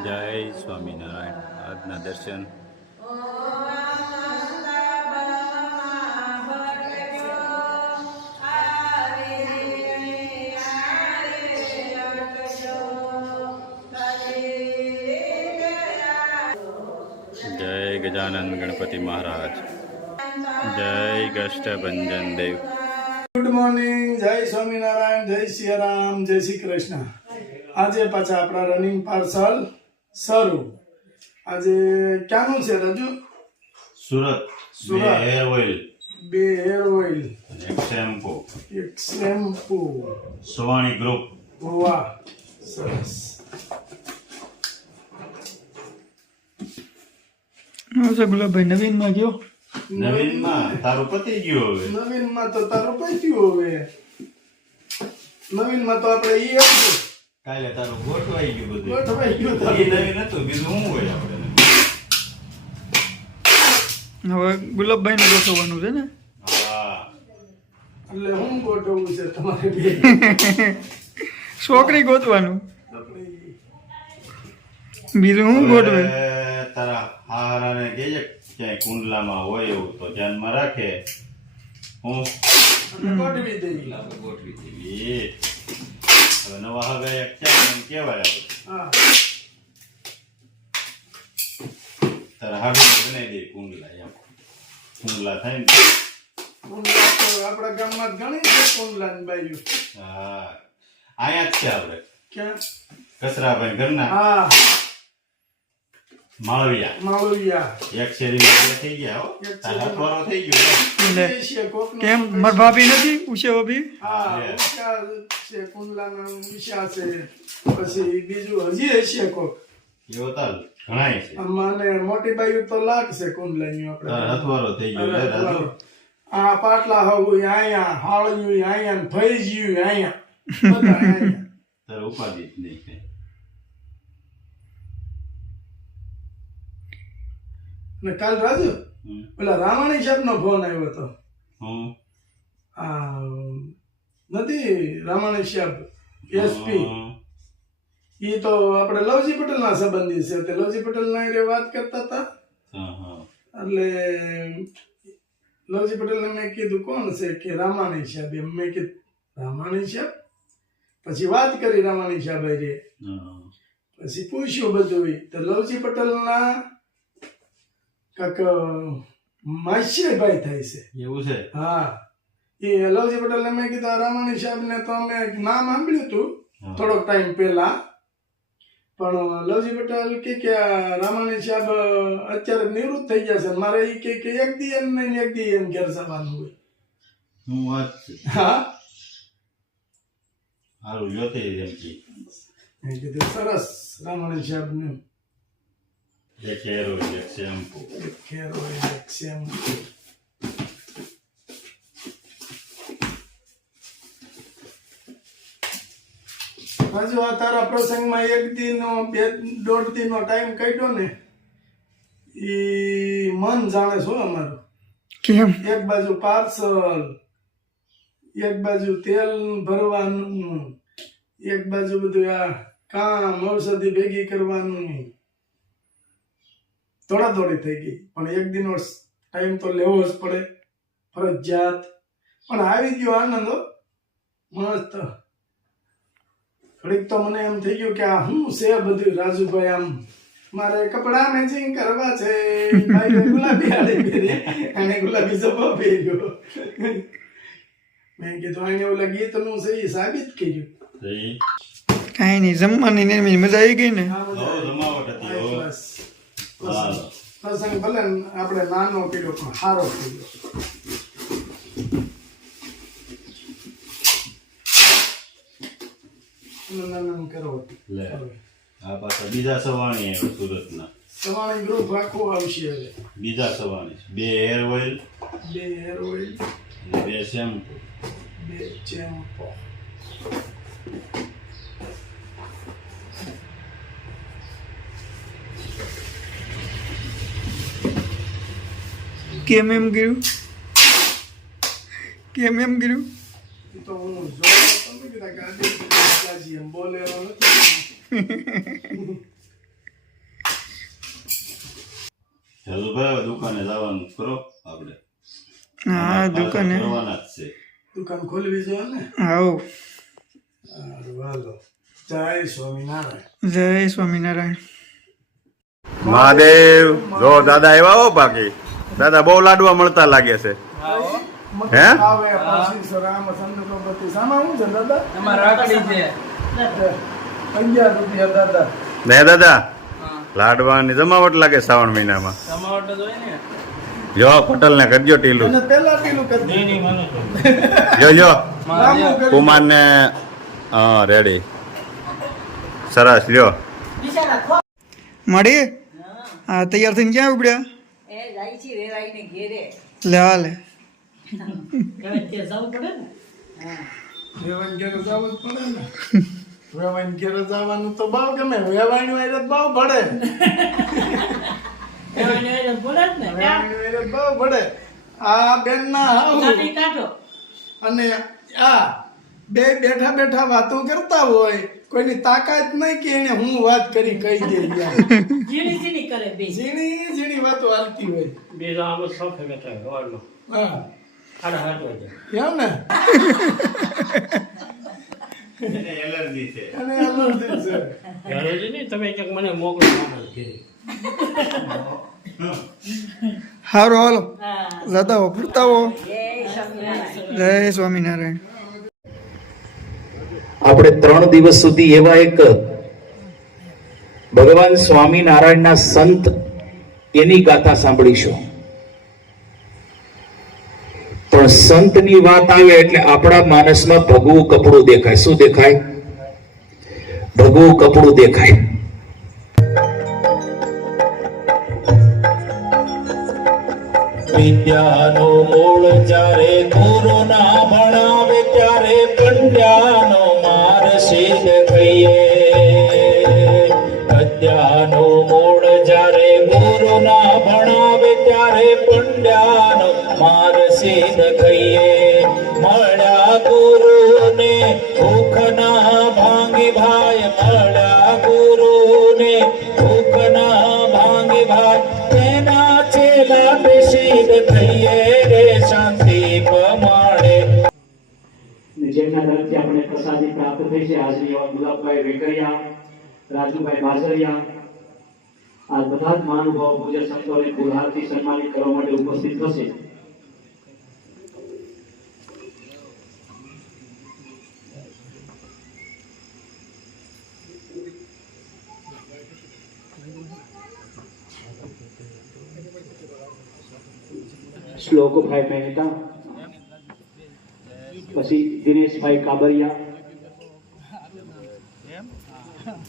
જય સ્વામિનારાયણ. આજના દર્શન જય ગજાનંદ ગણપતિ મહારાજ, જય કષ્ટભંજન દેવ. ગુડ મોર્નિંગ, જય સ્વામિનારાયણ, જય સિયારામ, જય શ્રી કૃષ્ણ. આજે પાછા આપણા રનિંગ પાર્સલ શરૂ. આજે ક્યાંનું છે રાજુ? સુરત. સુરત. બે હેર ઓઇલ, એક શેમ્પુ. સવાણી ગ્રુપ. વાહ, સરસ. ગુલાબભાઈ નવીનમાં ગયો. નવીનમાં તારું પતી ગયું હવે. નવીનમાં તો તારું પત્યું હવે. નવીનમાં તો આપણે ઈ હતું. કાલે તારું ગોઠવાઈ ગયું બધું. ગોઠવાઈ ગયું એ તારું. નવીન હતું, બીજું શું હોય આપણે? હવે ગુલાબભાઈ નું ગોઠવવાનું છે ને. હા, એટલે હું ગોઠવવું છે તમારે બે? છોકરી ગોતવાનું, આપણે બીજું હું ગોઠવે. હવે તારા હારાને કહેજે ક્યાંય કુંડલામાં હોય એવું તો ધ્યાનમાં રાખે. હું ગોઠવી દઈએ. ગોઠવી દેવી. હવે નવા હગા એક ક્યાં કેવાય આપણે? હા, તારા હાડું બનાવી દે કુંડલા. એમ કુંડલા થાય ને. કુંડલા તો આપણા ગામમાં જ ઘણી છે કુંડલાની બાયું. હા, અહીંયા જ છે આપણે ક્યાં? કચરાભાઈ ઘરના હા, માળવિયા. માળવિયા. એક શેરીમાં બે થઈ ગયા હો. એક તારા શેરીમાં. હાથવાળો થઈ ગયો. એટલે છે કોકનું. કેમ માર ભાભી નથી ઉષા ભાભી? હા, ઉષા છે, કુંડલાના ઉષા છે. પછી બીજું હજી હશે કોક. એવો તાલ ઘણાય છે. મને મોટી બાયું તો લાગશે કુંડલાની આપણે. તારા હાથવાળો થઈ ગયો. લે રાજુ. આ પાટલા હવું અહીંયા, હાળિયું અહીંયા, ભૈજ્યું અહીંયા, બધા અહીંયા. તારે ઉપાધિ જ નહીં કઈ. ને કાલ રાજુ હમ. પેલા રામાણી સાહેબ નો ફોન આવ્યો હતો. હું આ નથી રામાણી સાહેબ એસપી. એ તો આપણે લવજી પટેલ ના સંબંધી છે. તે લવજી પટેલ ના એ વાત કરતા હતા. હા હા એટલે લવજી પટેલ મેં કીધું કોણ છે? કે રામાણી સાહેબ. એમ મેં કીધું રામાણી સાહેબ. પછી વાત કરી રામાણી સાહેબ રે. હા. પછી પૂછ્યું બધું. તો લવજી પટેલ ના કાક માસીભાઈ થાય છે. એવું છે. હા, એ લવજી પટેલ મેં કીધું આ રામાણી સાહેબ ને તો અમે નામ સાંભળ્યું હતું હા. થોડોક ટાઈમ પહેલા. પણ લવજી પટેલ કે આ રામાણી સાહેબ અત્યારે નિવૃત્ત થઈ ગયા છે. મારે એ કે એક દી એમ નહીં એક દી એમ ઘેર જવાનું હોય. હું વાત છે. હા, હારું જોતે એમ કી. મેં કીધું સરસ. રામાણી સાહેબ નું એક હેર ઓઇલ, એક શેમ્પુ. એક ઘેર હોય, એક સેમ. હજુ આ તારા પ્રસંગમાં એક દિનનો દોઢ દિનનો ટાઈમ કાઢ્યો ને, એ મન જાણે શું અમારું. કેમ? એક બાજુ પાર્સલ, એક બાજુ તેલ ભરવાનું, એક બાજુ બધું આ કામ ઔષધિ ભેગી કરવાનું. દોડાદોડી થઈ ગઈ. પણ એક દિનનો ટાઈમ તો લેવો જ પડે, ફરજિયાત. પણ આવી ગયો આનંદ હો, મસ્ત. ઘડીક તો મને એમ થઈ ગયું કે આ શું છે બધું રાજુભાઈ. આમ મારે કપડા મેચિંગ કરવા છે. ભાઈને ગુલાબી આડી પહેરી અને ગુલાબી જબો પહેર્યો. મેં કીધું અહીંયા ઓલા ગીતનું છે એ સાબિત કર્યું. સહી. કાંઈ નહીં, જમવાની ને એની મજા આવી ગઈ ને. આ બધા હો, જમાવટ હતી, high હો. class. હા. પ્રસંગ ભલે આપણે નાનો કર્યો પણ સારો કર્યો. નાના કરો. લે. આ પાછા બીજા સવાણી આવ્યા સુરતના. સવાણી ગ્રુપ આખું આવશે હવે. બીજા સવાણી. બે હેર ઓઇલ બે હેર ઓઇલ, અને બે શેમ્પુ. બે ચેમ્પો. કેમ એમ કર્યું? કેમ એમ કર્યું? એ તો હું જોયો તમે કીધા ગાડી એમ બોલેરો નથી. જલભાઈ હવે દુકાને જવાનું કરો આપણે હા દુકાને કરવાના જ છે. દુકાન ખોલવી જોઈએ ને. આવો સારું, હાલો. જય સ્વામિનારાયણ. જય સ્વામિનારાયણ. મહાદેવ જો દાદા આવ્યા હો બાકી દાદા બહુ લાડવા મળતા લાગે છે. હે? આવે પછી રામચંદ્ર પ્રભુતિ સામા શું છે દાદા? 11 રૂપિયા દાદા. ને દાદા લાડવાની જમાવટ લાગે શ્રાવણ મહિનામાં. જો પટેલ ને કરજો ટીલું. અને પેલા પેલું કરી દે. જો લાંબુ કરી દે. કુમાર ને હા રેડી સરસ લ્યો. મળી હા તૈયાર થઈને ક્યાં ઉપડ્યા? લે હાલે વેવાઈને ઘેરે જવું જ પડે ને. વેવાઈને ઘેરે જવાનું તો બહુ ગમે. વેવાણી વાળે બહુ ભળે. વેવાણી વાળે બહુ ભળે. આ બેન ના હાવ અને આ બે બેઠા બેઠા વાતો કરતા હોય, કોઈની તાકાત નહીં કે એને હું વાત કરી કહી દે. ઝીણી ઝીણી વાતો હાલતી હોય. હા એમ ને. એલર્જી છે. અને allergy છે. સારું હાલો જતા હો ફરતા હો. જય સ્વામિનારાયણ. આપણે 3 દિવસ સુધી એવા એક ભગવાન સ્વામિનારાયણના સંત એની ગાથા સાંભળીશું. પણ સંતની વાત આવે એટલે આપણા માનસમાં ભગવું કપડું દેખાય. શું દેખાય? ભગવું કપડું દેખાય. વિદ્યાનો મૂળ જ્યારે ગુરુ ના ભણાવે ત્યારે પંડ્યાનો માર સિદ્ધ થઈએ. વિદ્યાનો મૂળ જ્યારે ગુરુ ના ભણાવે ત્યારે પંડ્યાનો માર સિદ્ધ થઈએ. મળ્યા ગુરુને ભૂખ ના ભાંગી ભાઈ. મળ્યા ગુરુને ભૂખ ના ભાંગી ભાઈ. તેના ચેલા સિદ્ધ થઈએ રે શાંતિ પમાડે. જેમના તરફથી આપણે પ્રસાદી પ્રાપ્ત થઈ છે હાજરી એવા ગુલાબભાઈ વેકરિયા, રાજુભાઈ બાસરિયા, આ બધા જ મહાનુભાવો પૂજ્ય સંતોને ફૂલહારથી સન્માનિત કરવા માટે ઉપસ્થિત થશે. શ્લોકભાઈ મહેતા, પછી દિનેશભાઈ કાબરિયા,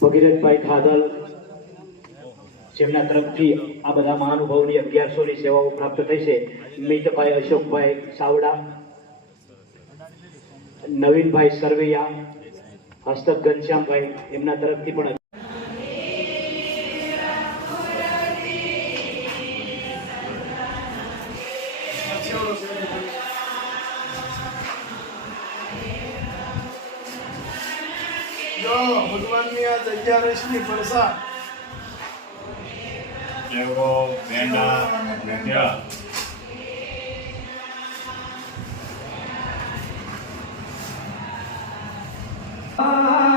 ભગીરથભાઈ ખાદલ, જેમના તરફથી આ બધા મહાનુભાવોની 1100 ની સેવાઓ પ્રાપ્ત થઈ છે. મિતભાઈ અશોકભાઈ સાવડા, નવીનભાઈ સરવૈયા, હસ્તક ઘનશ્યામભાઈ, એમના તરફથી પણ જો ભગવાનની આ 11 પ્રસાદ કેવડો પેંડા ને કેળા. આ